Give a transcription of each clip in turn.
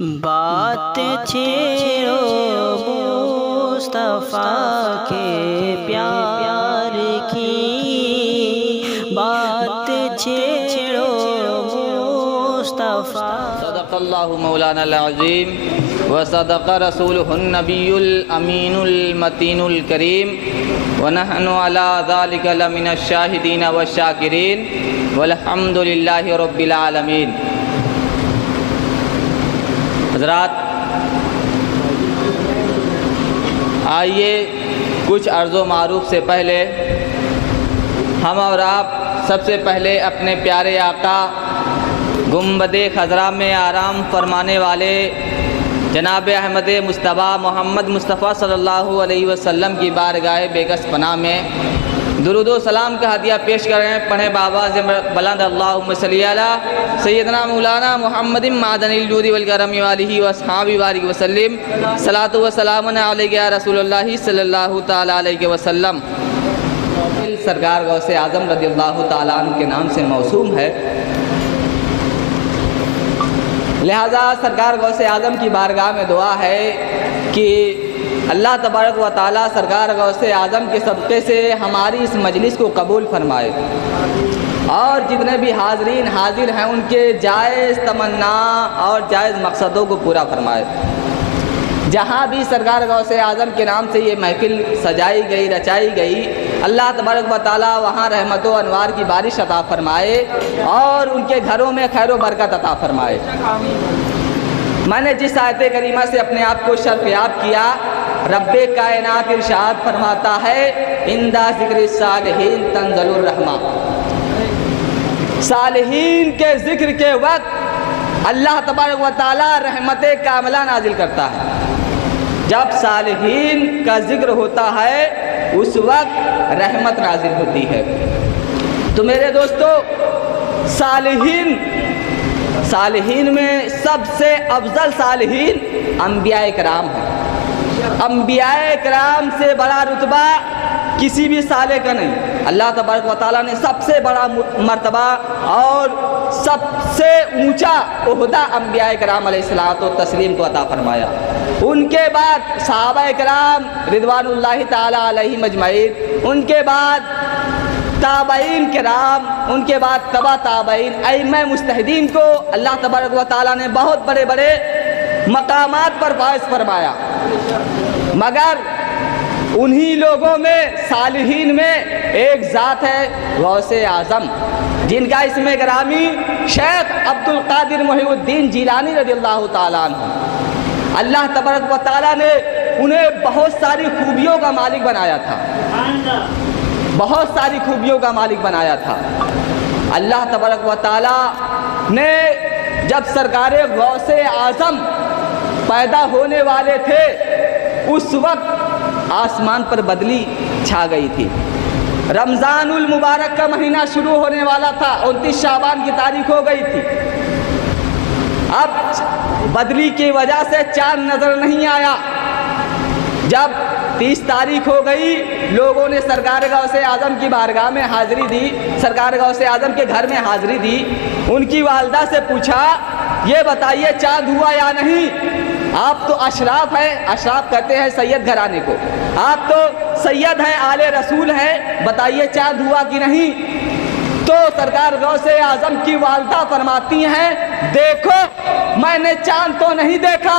بات چھیڑو مصطفیٰ کے پیار کی، بات چھیڑو مصطفیٰ۔ صدق اللہ مولانا العظیم وصدق رسولہ النبی الامین المتین الکریم، ونحن علی ذلک لمن الشاہدین والشاکرین، والحمد للہ رب العالمین۔ حضرات، آئیے کچھ عرض و معروف سے پہلے ہم اور آپ سب سے پہلے اپنے پیارے آقا گنبد خضرا میں آرام فرمانے والے جناب احمد مصطفیٰ محمد مصطفیٰ صلی اللہ علیہ وسلم کی بارگاہ بیکس پناہ میں درود و سلام کا ہدیہ پیش کریں۔ پڑھیں بآواز بلند اللہم صلی علی سیدنا مولانا محمد معدن الجود والکرم وآلہ واصحابہ وبارک وسلم، صلاۃ و سلام علیک یا رسول اللہ صلی اللہ تعالی علیہ وسلم۔ سرکار غوث اعظم رضی اللہ تعالیٰ عنہ کے نام سے موسوم ہے، لہذا سرکار غوث اعظم کی بارگاہ میں دعا ہے کہ اللہ تبارک و تعالیٰ سرکار غوث اعظم کے صدقے سے ہماری اس مجلس کو قبول فرمائے، اور جتنے بھی حاضرین حاضر ہیں ان کے جائز تمنا اور جائز مقصدوں کو پورا فرمائے۔ جہاں بھی سرکار غوث اعظم کے نام سے یہ محفل سجائی گئی رچائی گئی، اللہ تبارک و تعالیٰ وہاں رحمت و انوار کی بارش عطا فرمائے اور ان کے گھروں میں خیر و برکت عطا فرمائے۔ میں نے جس آیت کریمہ سے اپنے آپ کو شرفیاب کیا، رب کائنات ارشاد فرماتا ہے عند ذکر الصالحین تنزل الرحمہ، صالحین کے ذکر کے وقت اللہ تبارک و تعالیٰ رحمت کاملہ نازل کرتا ہے۔ جب صالحین کا ذکر ہوتا ہے اس وقت رحمت نازل ہوتی ہے۔ تو میرے دوستو، صالحین میں سب سے افضل صالحین انبیاء کرام ہیں۔ انبیاء کرام سے بڑا رتبہ کسی بھی صالح کا نہیں۔ اللہ تبارک و تعالیٰ نے سب سے بڑا مرتبہ اور سب سے اونچا عہدہ انبیاء کرام علیہ الصلوۃ والتسلیم کو عطا فرمایا۔ ان کے بعد صحابہ کرام رضوان اللہ تعالیٰ علیہم اجمعین، ان کے بعد تابعین کرام، ان کے بعد تبع تابعین، ائمہ مجتہدین کو اللہ تبارک و تعالیٰ نے بہت بڑے بڑے مقامات پر فائز فرمایا، مگر انہی لوگوں میں صالحین میں ایک ذات ہے غوث اعظم، جن کا اسم گرامی شیخ عبد القادر محی الدین جیلانی رضی اللہ تعالیٰ عنہ۔ اللہ تبارک و تعالیٰ نے انہیں بہت ساری خوبیوں کا مالک بنایا تھا، بہت ساری خوبیوں کا مالک بنایا تھا۔ اللہ تبارک و تعالیٰ نے جب سرکار غوث اعظم پیدا ہونے والے تھے اس وقت آسمان پر بدلی چھا گئی تھی۔ رمضان المبارک کا مہینہ شروع ہونے والا تھا، 29 شعبان کی تاریخ ہو گئی تھی۔ اب بدلی کی وجہ سے چاند نظر نہیں آیا۔ جب 30 تاریخ ہو گئی، لوگوں نے سرکار غوث اعظم کی بارگاہ میں حاضری دی، سرکار غوث اعظم کے گھر میں حاضری دی۔ ان کی والدہ سے پوچھا، یہ بتائیے چاند ہوا یا نہیں؟ آپ تو اشراف ہیں، اشراف کہتے ہیں سید گھرانے کو، آپ تو سید ہیں، آل رسول ہیں، بتائیے چاند ہوا کہ نہیں؟ تو سرکار غوث اعظم کی والدہ فرماتی ہیں، دیکھو میں نے چاند تو نہیں دیکھا،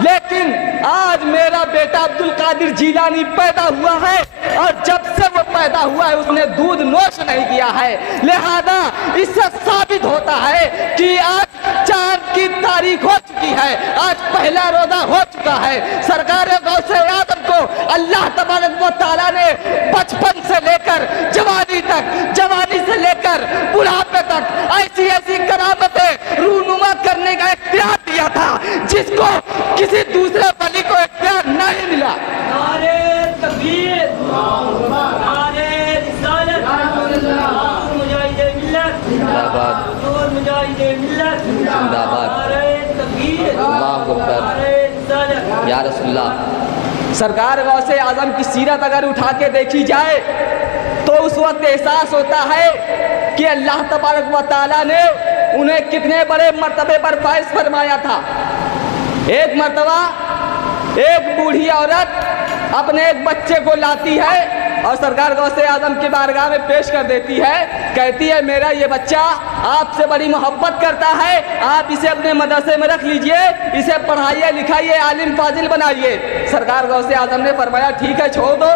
لیکن آج میرا بیٹا عبد القادر جیلانی پیدا ہوا ہے، اور جب سے وہ پیدا ہوا ہے اس نے دودھ نوش نہیں کیا ہے، لہذا اس سے ثابت ہوتا ہے کہ آج چاند کی تاریخ ہو چکی ہے، آج پہلا روزہ ہو چکا ہے۔ سرکار غوث اعظم کو اللہ تبارک و تعالیٰ نے بچپن سے لے کر جوانی تک، جوانی سے لے کر بڑھاپے تک ایسی ایسی کرامتیں رونما کرنے کا اختیار دیا تھا جس کو کسی دوسرے ولی کو اختیار نہیں ملا۔ نعرہ تکبیر، نعرہ رسالت، مجاہد ملت، زندہ باد، مجاہد ملت، زندہ باد، نعرہ تکبیر، اللہ اکبر، نعرہ رسالت۔ یا رسول اللہ۔ سرکار غوث اعظم کی سیرت اگر اٹھا کے دیکھی جائے تو اس وقت احساس ہوتا ہے کہ اللہ تبارک و تعالیٰ نے انہیں کتنے بڑے مرتبے پر فائز فرمایا تھا۔ एक मर्तबा एक बूढ़ी औरत अपने एक बच्चे को लाती है और सरकार गौसे आजम की बारगाह में पेश कर देती है। कहती है मेरा ये बच्चा आपसे बड़ी मोहब्बत करता है, आप इसे अपने मदरसे में रख लीजिए, इसे पढ़ाइए लिखाइए, आलिम फाजिल बनाइए। सरकार गौसे आजम ने फरमाया ठीक है छोड़ दो,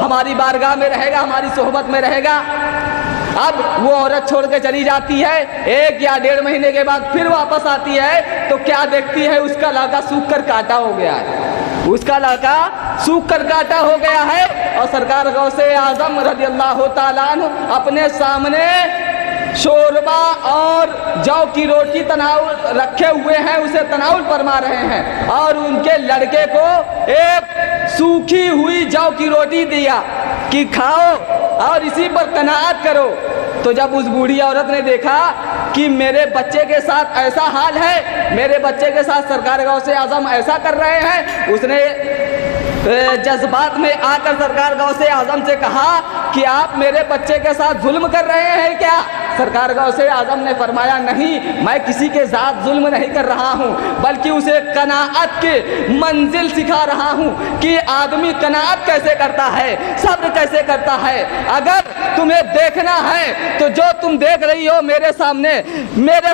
हमारी बारगाह में रहेगा, हमारी सोहबत में रहेगा। अब वो औरत छोड़ के चली जाती है। 1 या 1.5 महीने के बाद फिर वापस आती है तो क्या देखती है, उसका लड़का सूख कर काटा हो गया है, उसका लड़का सूख कर काटा हो गया है। और सरकार गौसे आजम रज़ी अल्लाह ताला अन्हु अपने सामने शोरबा और जौ की रोटी तनाउल रखे हुए हैं, उसे तनाउल फरमा रहे हैं और उनके लड़के को एक सूखी हुई जौ की रोटी दिया कि खाओ और इसी पर कनाअत करो। तो जब उस बूढ़ी औरत ने देखा कि मेरे बच्चे के साथ ऐसा हाल है, मेरे बच्चे के साथ सरकार गौसे आजम ऐसा कर रहे हैं, उसने जज्बात में आकर सरकार गौसे आजम से कहा कि आप मेरे बच्चे के साथ जुल्म कर रहे हैं क्या? सरकार गौसे आजम ने फरमाया नहीं, मैं किसी के साथ जुल्म नहीं कर रहा हूँ, बल्कि उसे कनाअत की मंजिल सिखा रहा हूँ कि आदमी कनाअत कैसे करता है, सब्र कैसे करता है। अगर तुम्हें देखना है तो जो तुम देख रही हो मेरे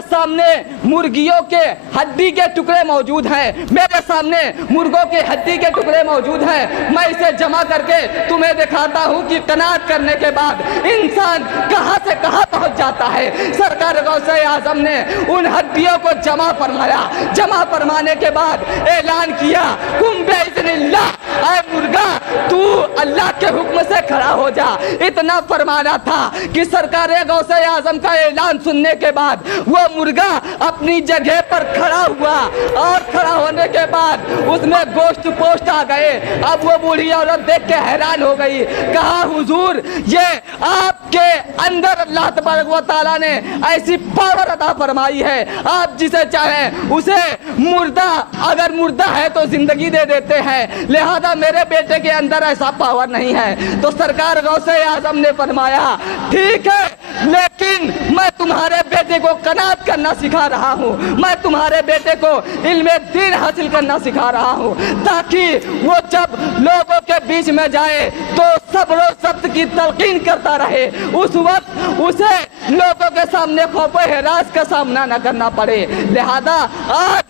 सामने मुर्गियों के हड्डी के टुकड़े मौजूद हैं, मेरे सामने मुर्गों के हड्डी के टुकड़े मौजूद हैं, मैं इसे जमा करके तुम्हें दिखाता हूँ कि कनाअत करने के बाद इंसान कहाँ से कहाँ पहुँच जाता है। सरकार गौसे आजम ने उन हड्डियों को जमा फरमाया, जमा फरमाने के बाद ऐलान किया कुम बिइज़्निल्लाह, ऐ मुर्गा तू अल्लाह के हुक्म से खड़ा हो जा। इतना फरमाना था कि सरकार गौसे आजम का ऐलान सुनने के बाद वो मुर्गा अपनी जगह पर खड़ा हुआ और खड़ा होने के बाद उसमें गोश्त पोस्ट आ गए। अब वो बूढ़ी औरत देख के हैरान हो गई, कहा हुजूर ये आपके अंदर अल्लाह तबारक व तआला ने ऐसी पावर अता फरमाई है, आप जिसे चाहें उसे मुर्दा, अगर मुर्दा है तो जिंदगी दे देते हैं, लिहाजा मेरे बेटे के अंदर ऐसा पावर नहीं है। तो सरकार गौसे आजम ने फरमाया ठीक है, लेकिन मैं तुम्हारे बेटे को कनात करना सिखा रहा हूँ, मैं तुम्हारे बेटे को इल्मे दीन हासिल करना सिखा रहा हूँ, ताकि वो जब लोगों के बीच में जाए तो सब्र और सब्र की तलकीन करता रहे, उस वक्त उसे लोगों के सामने खौफ हिरास का सामना न करना पड़े। लिहाजा आज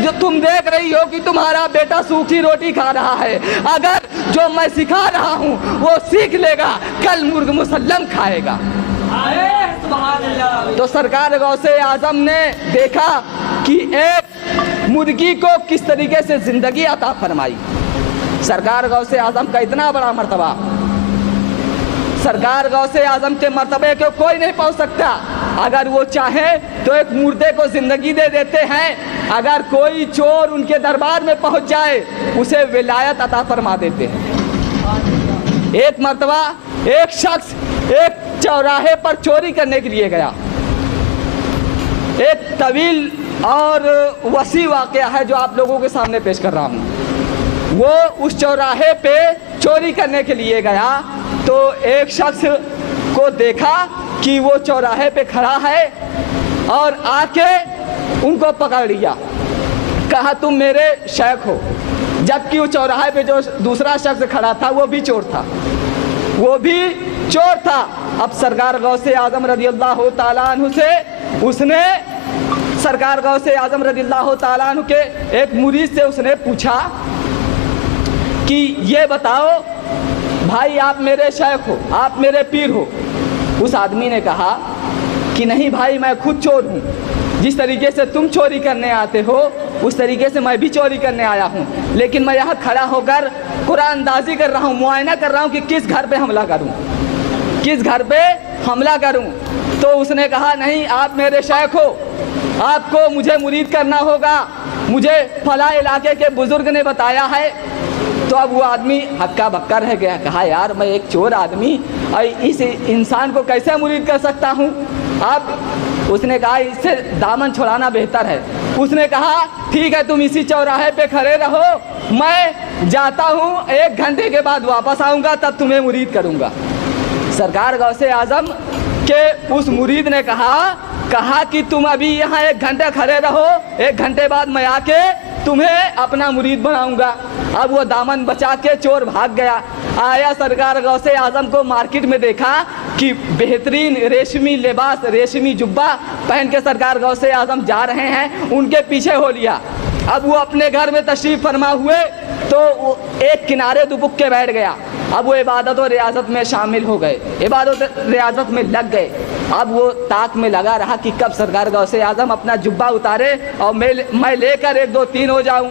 जो तुम देख रही हो कि तुम्हारा बेटा सूखी रोटी खा रहा है, अगर जो मैं सिखा रहा हूँ वो सीख लेगा, कल मुर्ग मुसल्लम खाएगा। तो सरकार गौसे आजम ने देखा कि एक मुर्गी को किस तरीके से जिंदगी अता फरमाई। सरकार गौसे आजम का इतना बड़ा मर्तबा, सरकार गौसे आजम के मर्तबे को कोई नहीं पहुंच सकता। अगर वो चाहे तो एक मुर्दे को जिंदगी दे देते हैं, अगर कोई चोर उनके दरबार में पहुंच जाए उसे विलायत अता फरमा देते हैं। एक मर्तबा एक शख्स एक चौराहे पर चोरी करने के लिए गया। एक तवील और वसी वाक़या है जो आप लोगों के सामने पेश कर रहा हूँ। वो उस चौराहे पे चोरी करने के लिए गया तो एक शख्स को देखा कि वो चौराहे पे खड़ा है और आके उनको पकड़ लिया, कहा तुम मेरे शेख हो, जबकि वो चौराहे पे जो दूसरा शख्स खड़ा था वो भी चोर था, वो भी चोर था। अब सरकार गौसे आजम रज़ियल्लाहु ताला अन्हु से उसने सरकार गौसे आजम रज़ियल्लाहु ताला अन्हु के एक मुरीद से उसने पूछा कि ये बताओ भाई आप मेरे शेख हो, आप मेरे पीर हो। उस आदमी ने कहा कि नहीं भाई मैं खुद चोर हूँ, जिस तरीके से तुम चोरी करने आते हो उस तरीके से मैं भी चोरी करने आया हूँ, लेकिन मैं यहाँ खड़ा होकर कुरान अंदाजी कर रहा हूँ, मुआयना कर रहा हूँ कि किस घर पे हमला करूँ, किस घर पे हमला करूँ। तो उसने कहा नहीं आप मेरे शेख हो, आपको मुझे मुरीद करना होगा, मुझे फला इलाके के बुजुर्ग ने बताया है। तो अब वो आदमी हक्का बक्का रह गया, कहा यार मैं एक चोर आदमी और इस इंसान को कैसे मुरीद कर सकता हूँ। अब उसने कहा इससे दामन छुड़ाना बेहतर है। उसने कहा ठीक है तुम इसी चौराहे पे खड़े रहो, मैं जाता हूँ, 1 घंटे के बाद वापस आऊँगा, तब तुम्हें मुरीद करूँगा। सरकार गौसे आजम के उस मुरीद ने कहा कहा कि तुम अभी यहाँ 1 घंटे खड़े रहो, 1 घंटे बाद मैं आके तुम्हें अपना मुरीद बनाऊंगा। अब वो दामन बचा के चोर भाग गया। आया सरकार गौसे आजम को मार्केट में देखा कि बेहतरीन रेशमी लिबास, रेशमी जुब्बा पहन के सरकार गौसे आजम जा रहे हैं, उनके पीछे हो लिया। अब वो अपने घर में तशरीफ फरमा हुए तो वो एक किनारे दुबक के बैठ गया। अब वो इबादत और रियाजत में शामिल हो गए, इबादत रियाजत में लग गए। अब वो ताक में लगा रहा कि कब सरकार गौसे आजम अपना जुब्बा उतारे और मैं लेकर 1 2 3 हो जाऊं।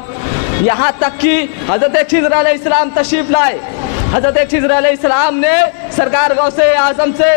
यहाँ तक कि हज़रत खिज़र अलैहिस्सलाम तशरीफ लाए। हज़रत खिज़र अलैहिस्सलाम ने सरकार गौसे आजम से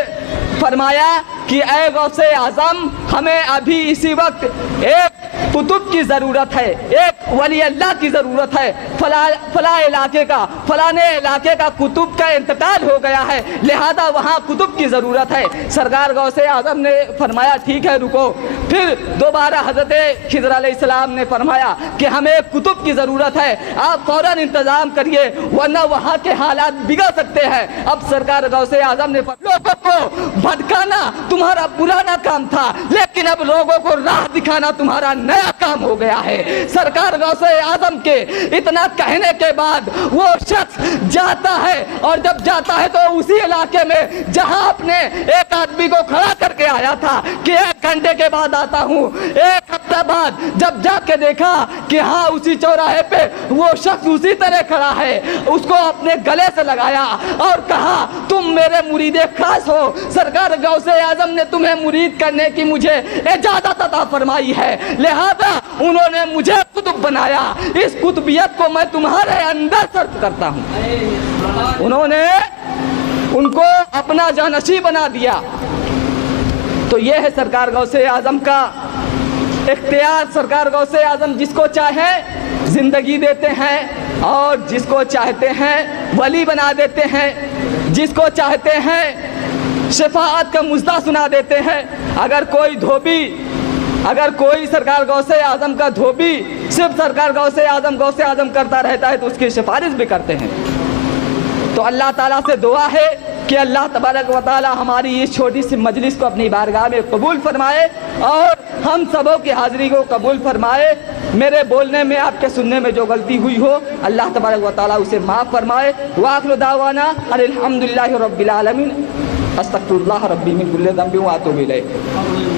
फरमाया कि ए गौसे आजम, हमें अभी इसी वक्त एक कुतुब की ज़रूरत है, एक वली अल्लाह की ज़रूरत है। फला इलाके का, फलाने इलाके का कुतुब का इंतकाल हो गया है, लिहाजा वहाँ कुतुब की ज़रूरत है। सरकार गौसे आजम ने फरमाया ठीक है रुको। फिर दोबारा हज़रत खिज़र अलैहिस्सलाम ने फरमाया कि हमें एक कुतुब की ज़रूरत है, आप फ़ौरन इंतज़ाम करिए वरना वहाँ के हालात बिगड़ सकते हैं। अब सरकार गौसे आजम ने लोगों को भटकाना तुम्हारा पुराना काम था, लेकिन अब लोगों को राह दिखाना तुम्हारा नया काम हो गया है। सरकार गौसे आजम के इतना कहने के बाद वो शख्स जाता है, और जब जाता है तो उसी इलाके में जहां अपने एक आदमी को खड़ा करके आया था कि 1 घंटे के बाद आता हूं, 1 हफ्ता बाद जब जाके देखा कि हाँ उसी चौराहे पे वो शख्स उसी तरह खड़ा है, उसको अपने गले से लगाया और कहा तुम मेरे मुरीदे खास हो, सरकार गौसे आजम ने तुम्हें मुरीद करने की मुझे इजाजत अता फरमाई है, लिहाजा उन्होंने मुझे कुतुब बनाया, इस कुतुबियत को मैं तुम्हारे अंदर सर्व करता हूँ। उन्होंने उनको अपना जानशी बना दिया। तो यह है सरकार गौसे आजम का इख्तियार। सरकार गौसे आजम जिसको चाहे जिंदगी देते हैं और जिसको चाहते हैं वली बना देते हैं, जिसको चाहते हैं शफाअत का मुज़्दा सुना देते हैं। अगर कोई सरकार गौसे आजम का धोबी सिर्फ सरकार गौसे आजम करता रहता है तो उसकी सिफारिश भी करते हैं। तो अल्लाह ताला से दुआ है कि अल्लाह तबारक व तआला हमारी इस छोटी सी मजलिस को अपनी बारगाह में कबूल फरमाए और हम सबों की हाज़िरी को कबूल फरमाए। मेरे बोलने में, आपके सुनने में जो गलती हुई हो अल्लाह तबारक व तआला उसे माफ़ फरमाए। व आखिरु दावाना अनिल हम्दुलिल्लाहि रब्बिल आलमीन। अस्तगफिरुल्लाह रब्बी मिन कुल्लि ज़ंबिन व अतूबु इलैह।